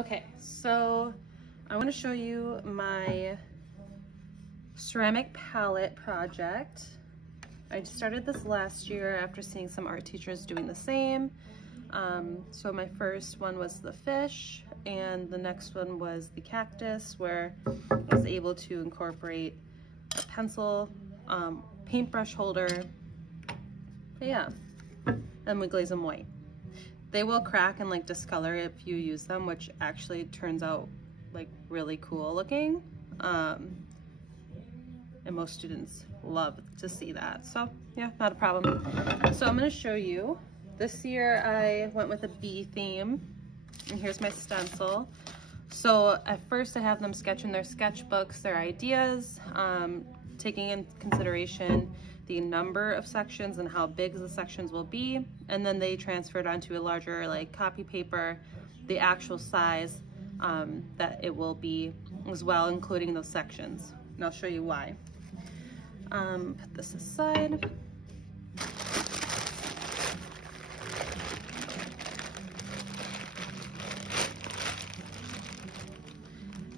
Okay, so I want to show you my ceramic palette project. I started this last year after seeing some art teachers doing the same. So my first one was the fish, and the next one was the cactus, where I was able to incorporate a pencil, paintbrush holder, but yeah, and we glaze them white. They will crack and like discolor if you use them, which actually turns out like really cool looking. And most students love to see that. So yeah, not a problem. So I'm gonna show you. This year I went with a bee theme, and here's my stencil. So at first I have them sketch in their sketchbooks their ideas, taking in consideration the number of sections and how big the sections will be, and then they transferred onto a larger like copy paper the actual size that it will be as well, including those sections, and I'll show you why. Put this aside.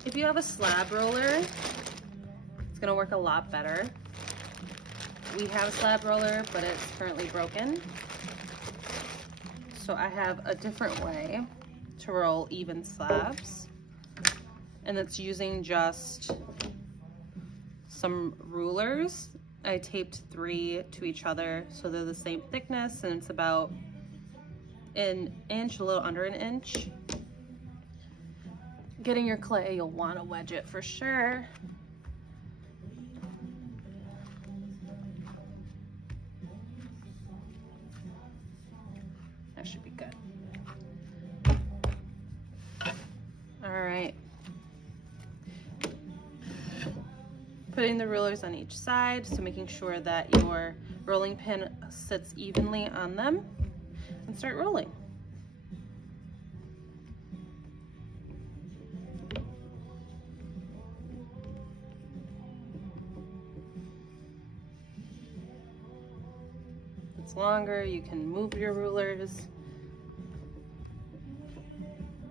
If you have a slab roller, it's gonna work a lot better. We have a slab roller, but it's currently broken. So I have a different way to roll even slabs, and it's using just some rulers. I taped 3 to each other so they're the same thickness, and it's about an inch, a little under an inch. Getting your clay, you'll want to wedge it for sure. That should be good. All right. Putting the rulers on each side, so making sure that your rolling pin sits evenly on them, and start rolling. If it's longer, you can move your rulers.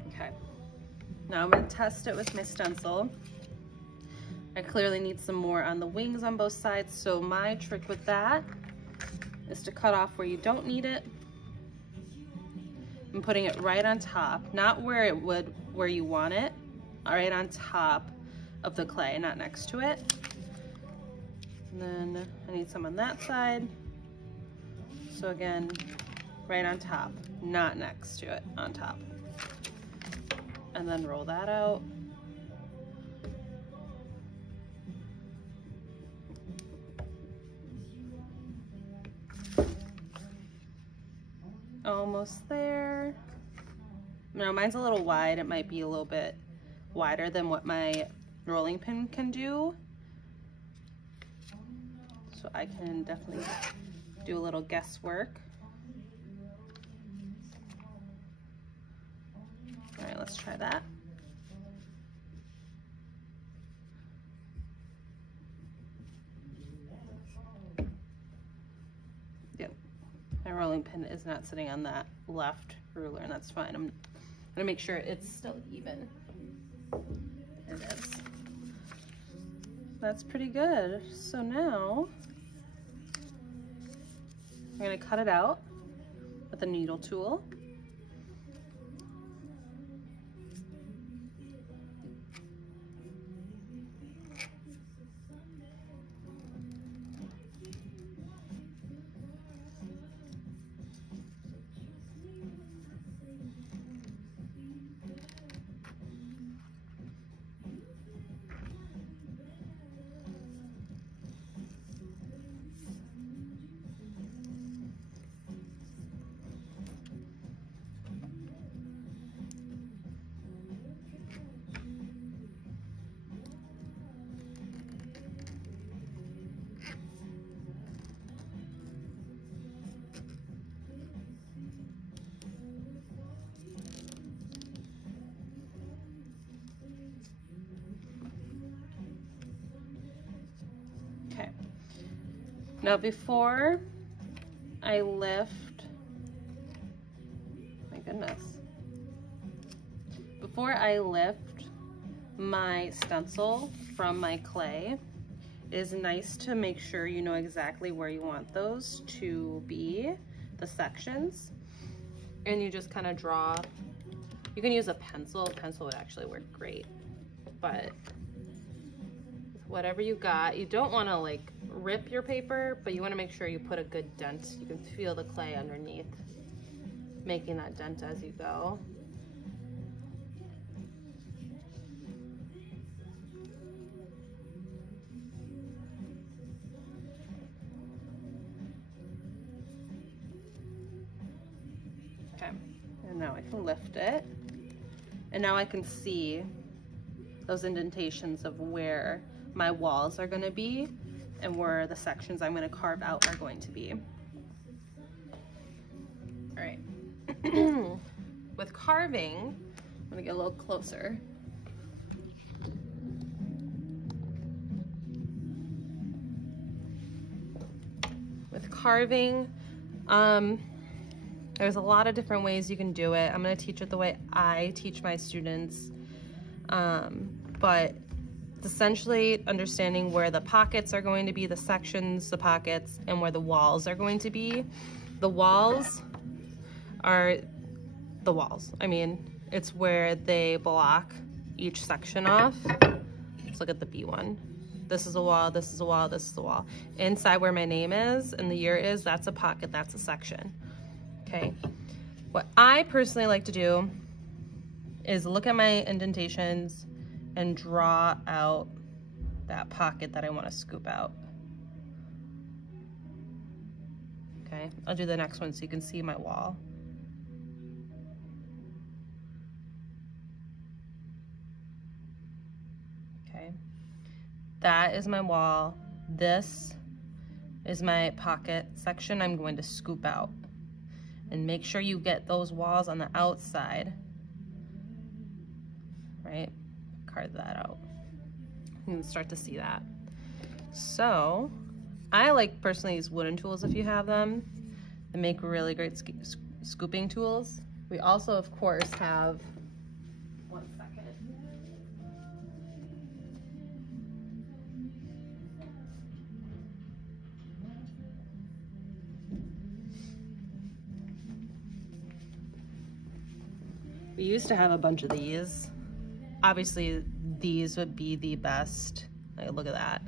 Okay, now I'm going to test it with my stencil. I clearly need some more on the wings on both sides, so my trick with that is to cut off where you don't need it. I'm putting it right on top, not where it would, where you want it, right on top of the clay, not next to it. And then I need some on that side. So again, right on top, not next to it, on top. And then roll that out. Almost there. Now mine's a little wide. It might be a little bit wider than what my rolling pin can do. So I can definitely do a little guesswork. All right, let's try that. My rolling pin is not sitting on that left ruler, and that's fine. I'm gonna make sure it's still even. There it is. That's pretty good. So now I'm gonna cut it out with a needle tool. Now before I lift, my goodness, before I lift my stencil from my clay, it is nice to make sure you know exactly where you want those to be, the sections. And you just kind of draw. You can use a pencil. A pencil would actually work great, but whatever you got, you don't want to like rip your paper, but you want to make sure you put a good dent. You can feel the clay underneath, making that dent as you go. Okay, and now I can lift it. And now I can see those indentations of where my walls are going to be and where the sections I'm going to carve out are going to be. All right. With carving, I'm going to get a little closer. With carving, there's a lot of different ways you can do it. I'm going to teach it the way I teach my students, but it's essentially understanding where the pockets are going to be, the sections, the pockets, and where the walls are going to be. The walls are the walls. I mean, it's where they block each section off. Let's look at the B one. This is a wall, this is a wall, this is a wall. Inside where my name is and the year is, that's a pocket, that's a section. Okay, what I personally like to do is look at my indentations and draw out that pocket that I want to scoop out. Okay, I'll do the next one so you can see my wall. Okay, that is my wall. This is my pocket section I'm going to scoop out. And make sure you get those walls on the outside, right? Carve that out. You can start to see that. So I like personally use wooden tools if you have them. They make really great scooping tools. We also, of course, have, one second. We used to have a bunch of these. Obviously, these would be the best. Like, look at that.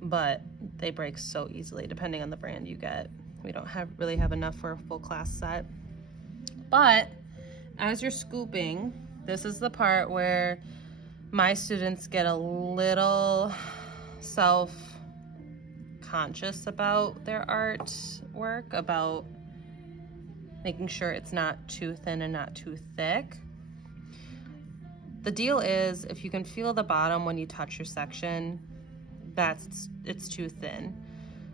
But they break so easily depending on the brand you get. We don't really have enough for a full class set. But as you're scooping, this is the part where my students get a little self-conscious about their artwork, about making sure it's not too thin and not too thick. The deal is, if you can feel the bottom when you touch your section, it's too thin.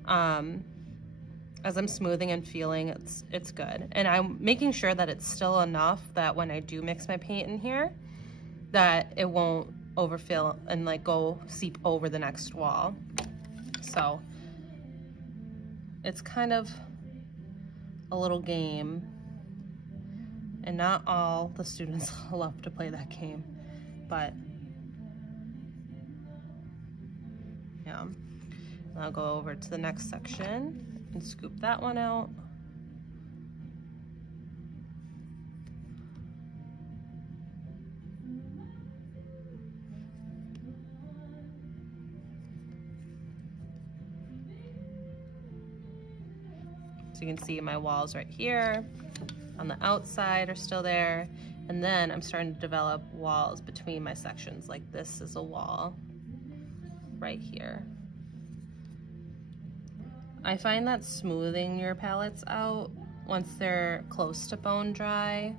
As I'm smoothing and feeling, it's good. And I'm making sure that it's still enough that when I do mix my paint in here, that it won't overfill and like go seep over the next wall. So it's kind of a little game, and not all the students love to play that game, but yeah. I'll go over to the next section and scoop that one out. So you can see my walls right here on the outside are still there. And then I'm starting to develop walls between my sections. Like this is a wall right here. I find that smoothing your palettes out once they're close to bone dry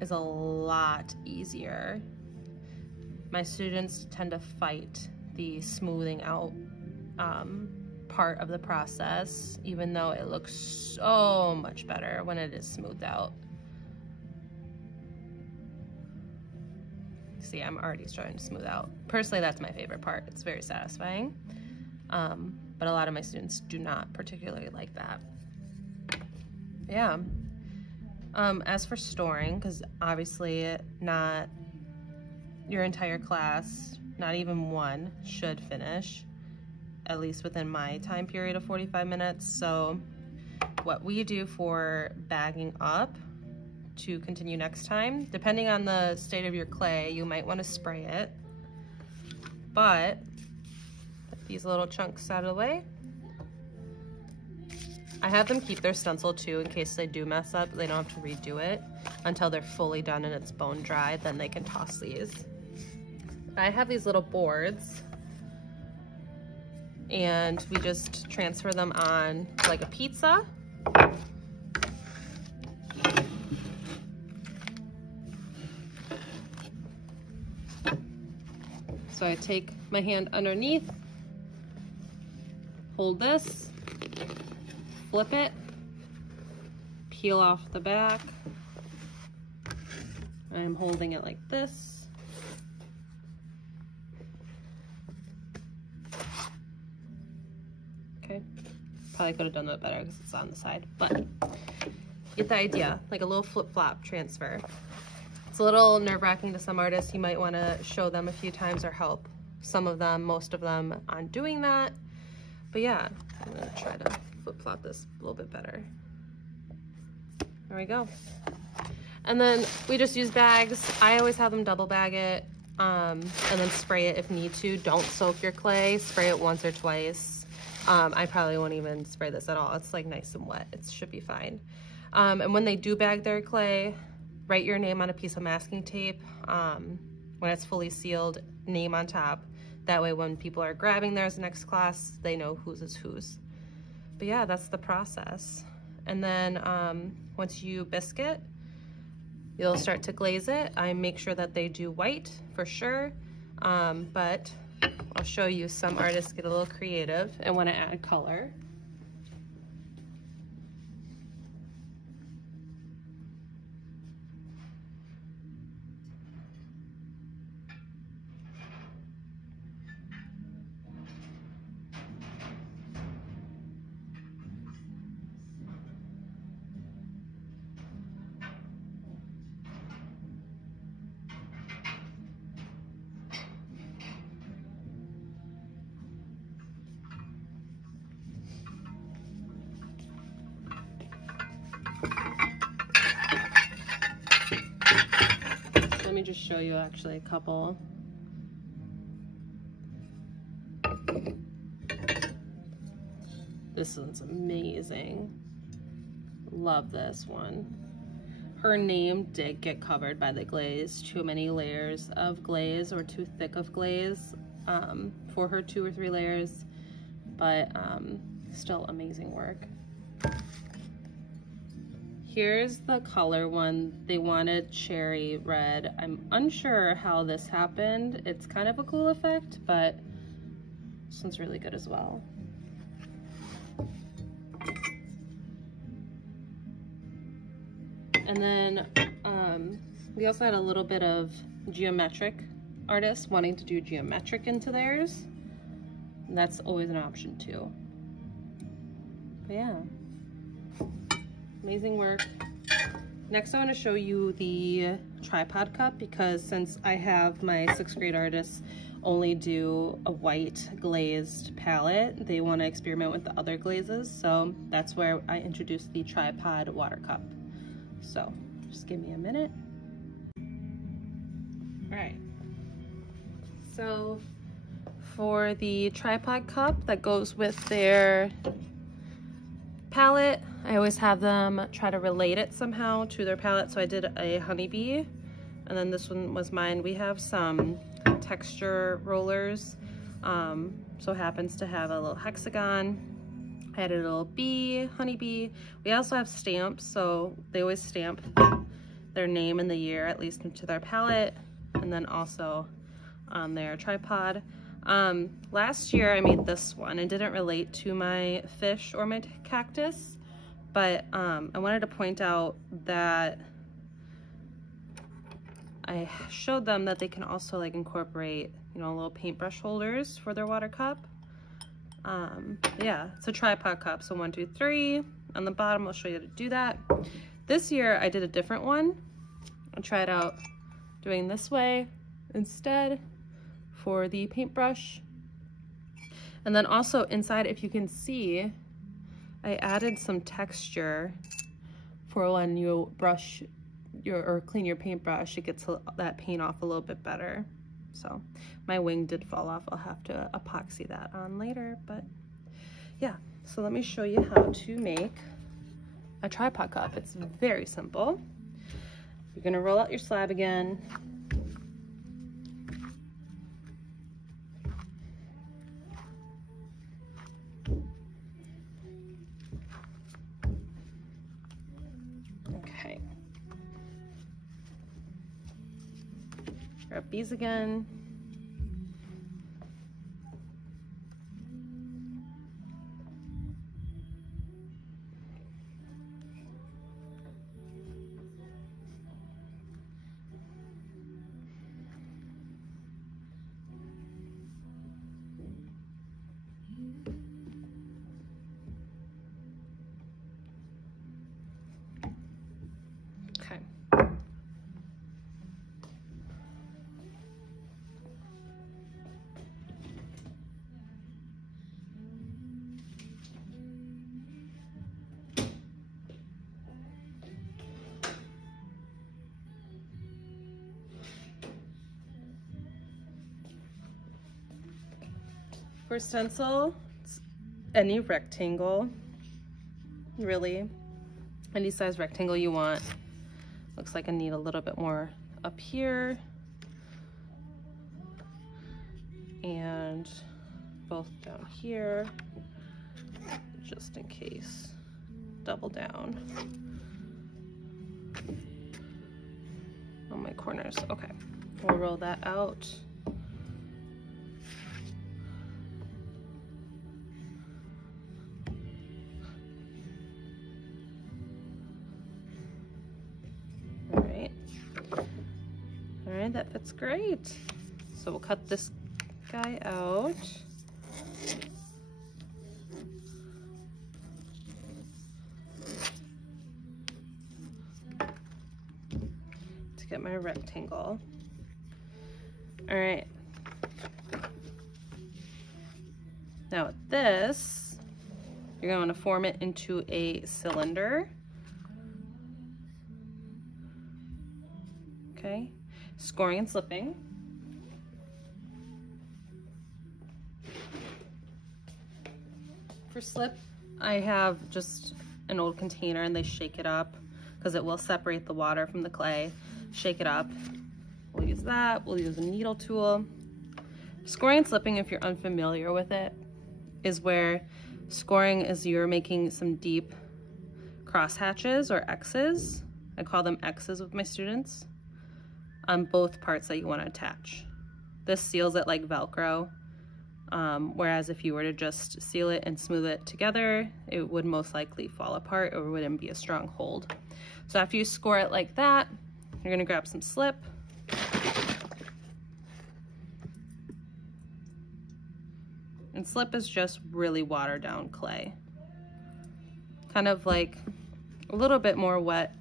is a lot easier. My students tend to fight the smoothing out part of the process, even though it looks so much better when it is smoothed out. See, I'm already starting to smooth out. Personally, that's my favorite part. It's very satisfying. But a lot of my students do not particularly like that. Yeah. As for storing, because obviously not your entire class, not even one, should finish, at least within my time period of 45 minutes. So what we do for bagging up to continue next time, depending on the state of your clay, you might want to spray it, but put these little chunks out of the way. I have them keep their stencil too in case they do mess up. They don't have to redo it until they're fully done and it's bone dry. Then they can toss these. I have these little boards and we just transfer them on like a pizza. So I take my hand underneath, hold this, flip it, peel off the back. I'm holding it like this. Okay, probably could have done that better because it's on the side, but you get the idea, like a little flip-flop transfer. It's a little nerve-wracking to some artists. You might want to show them a few times or help some of them, most of them, on doing that. But yeah, I'm gonna try to flip-flop this a little bit better. There we go. And then we just use bags. I always have them double bag it and then spray it if need to. Don't soak your clay, spray it once or twice. I probably won't even spray this at all. It's like nice and wet. It should be fine. And when they do bag their clay, write your name on a piece of masking tape. When it's fully sealed, name on top. That way when people are grabbing theirs next class, they know whose is whose. But yeah, that's the process. And then once you bisque it, you'll start to glaze it. I make sure that they do white for sure, but I'll show you some artists get a little creative and want to add color. Let me just show you actually a couple. This one's amazing. Love this one. Her name did get covered by the glaze. Too many layers of glaze or too thick of glaze for her 2 or 3 layers, but still amazing work. Here's the color one. They wanted cherry red. I'm unsure how this happened. It's kind of a cool effect, but this one's really good as well. And then we also had a little bit of geometric artists wanting to do geometric into theirs. And that's always an option too. But yeah. Amazing work. Next I want to show you the tripod cup, because since I have my 6th grade artists only do a white glazed palette, they want to experiment with the other glazes, so that's where I introduced the tripod water cup. So just give me a minute. All right, so for the tripod cup that goes with their palette, I always have them try to relate it somehow to their palette. So I did a honeybee, and then this one was mine. We have some texture rollers, so happens to have a little hexagon. I added a little bee, honeybee. We also have stamps, so they always stamp their name and the year, at least into their palette, and then also on their tripod. Last year I made this one. It didn't relate to my fish or my cactus, but I wanted to point out that I showed them that they can also like incorporate, you know, little paintbrush holders for their water cup. Yeah, it's a tripod cup. So 1, 2, 3 on the bottom. I'll show you how to do that. This year I did a different one. I tried out doing this way instead for the paintbrush. And then also inside, if you can see, I added some texture for when you brush or clean your paintbrush, it gets that paint off a little bit better. So my wing did fall off. I'll have to epoxy that on later, but yeah. So let me show you how to make a tripod cup. It's very simple. You're gonna roll out your slab again. Okay. Grab these again. Okay. For stencil, it's any rectangle, really, any size rectangle you want. Looks like I need a little bit more up here and both down here, just in case. Double down on my corners. Okay, we'll roll that out. All right, that fits great. So we'll cut this guy out. To get my rectangle. All right. Now with this, you're going to form it into a cylinder. Okay. Scoring and slipping. For slip, I have just an old container and they shake it up because it will separate the water from the clay. Shake it up. We'll use that. We'll use a needle tool. Scoring and slipping, if you're unfamiliar with it, is where scoring is you're making some deep cross hatches or X's. I call them X's with my students. On both parts that you want to attach. This seals it like Velcro, whereas if you were to just seal it and smooth it together, it would most likely fall apart or wouldn't be a strong hold. So after you score it like that, you're going to grab some slip. And slip is just really watered down clay. Kind of like a little bit more wet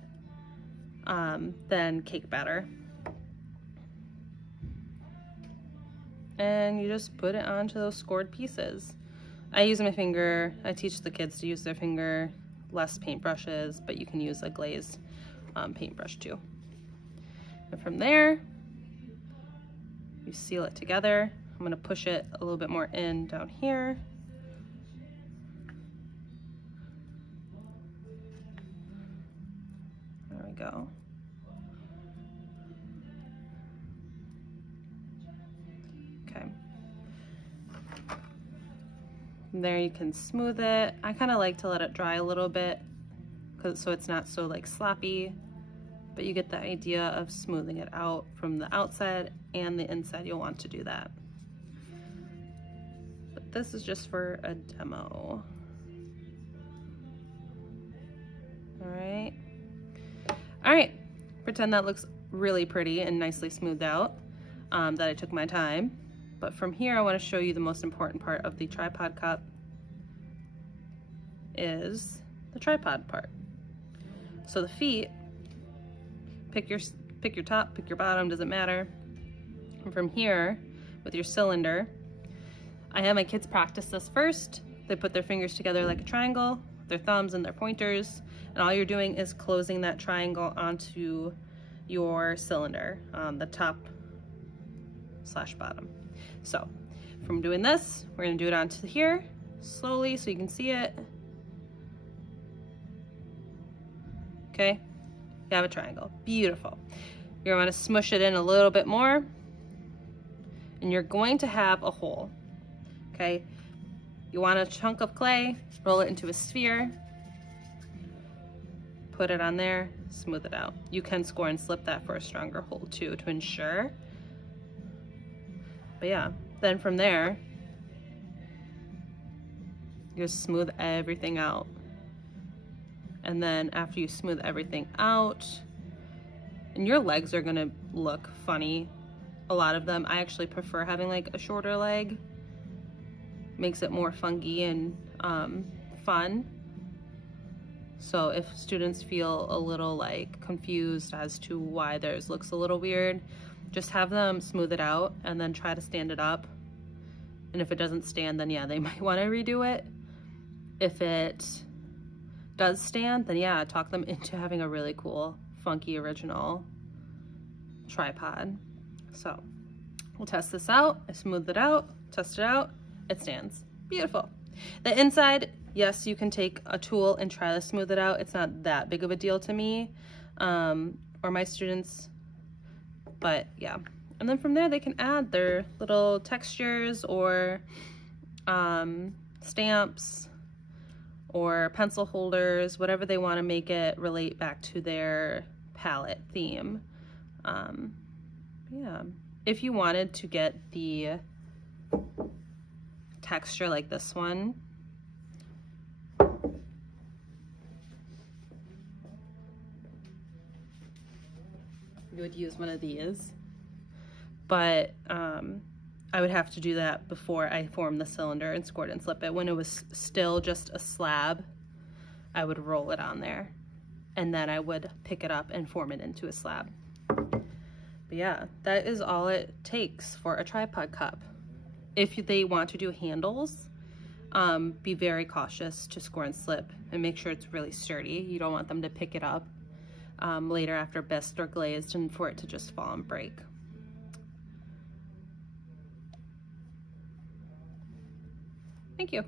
than cake batter. And you just put it onto those scored pieces. I use my finger. I teach the kids to use their finger, less paintbrushes, but you can use a glaze paintbrush too. And from there, you seal it together. I'm gonna push it a little bit more in down here. There we go. Okay. From there you can smooth it. I kind of like to let it dry a little bit so it's not so like sloppy, but you get the idea of smoothing it out from the outside and the inside. You'll want to do that. But this is just for a demo. All right. All right. Pretend that looks really pretty and nicely smoothed out, that I took my time. But from here, I want to show you the most important part of the tripod cup is the tripod part. So the feet, pick your top, pick your bottom, doesn't matter. And from here, with your cylinder, I have my kids practice this first. They put their fingers together like a triangle, their thumbs and their pointers, and all you're doing is closing that triangle onto your cylinder on the top / bottom. So from doing this, we're gonna do it onto here slowly so you can see it. Okay, you have a triangle, beautiful. You're gonna smush it in a little bit more, and you're going to have a hole, okay? You want a chunk of clay, roll it into a sphere, put it on there, smooth it out. You can score and slip that for a stronger hold too to ensure. But yeah, then from there, you just smooth everything out. And then after you smooth everything out, and your legs are gonna look funny. A lot of them, I actually prefer having like a shorter leg. Makes it more funky and fun. So if students feel a little like confused as to why theirs looks a little weird, just have them smooth it out and then try to stand it up. And if it doesn't stand, then yeah, they might want to redo it. If it does stand, then yeah, talk them into having a really cool, funky, original tripod. So we'll test this out. I smoothed it out, test it out, it stands. Beautiful. The inside, yes, you can take a tool and try to smooth it out. It's not that big of a deal to me or my students, but yeah. And then from there, they can add their little textures or stamps or pencil holders, whatever they want to make it relate back to their palette theme. Yeah, if you wanted to get the texture like this one, you would use one of these, but I would have to do that before I formed the cylinder and scored and slip it. When it was still just a slab, I would roll it on there and then I would pick it up and form it into a slab. But yeah, that is all it takes for a tripod cup. If they want to do handles, be very cautious to score and slip and make sure it's really sturdy. You don't want them to pick it up later after bisqued or glazed and for it to just fall and break. Thank you.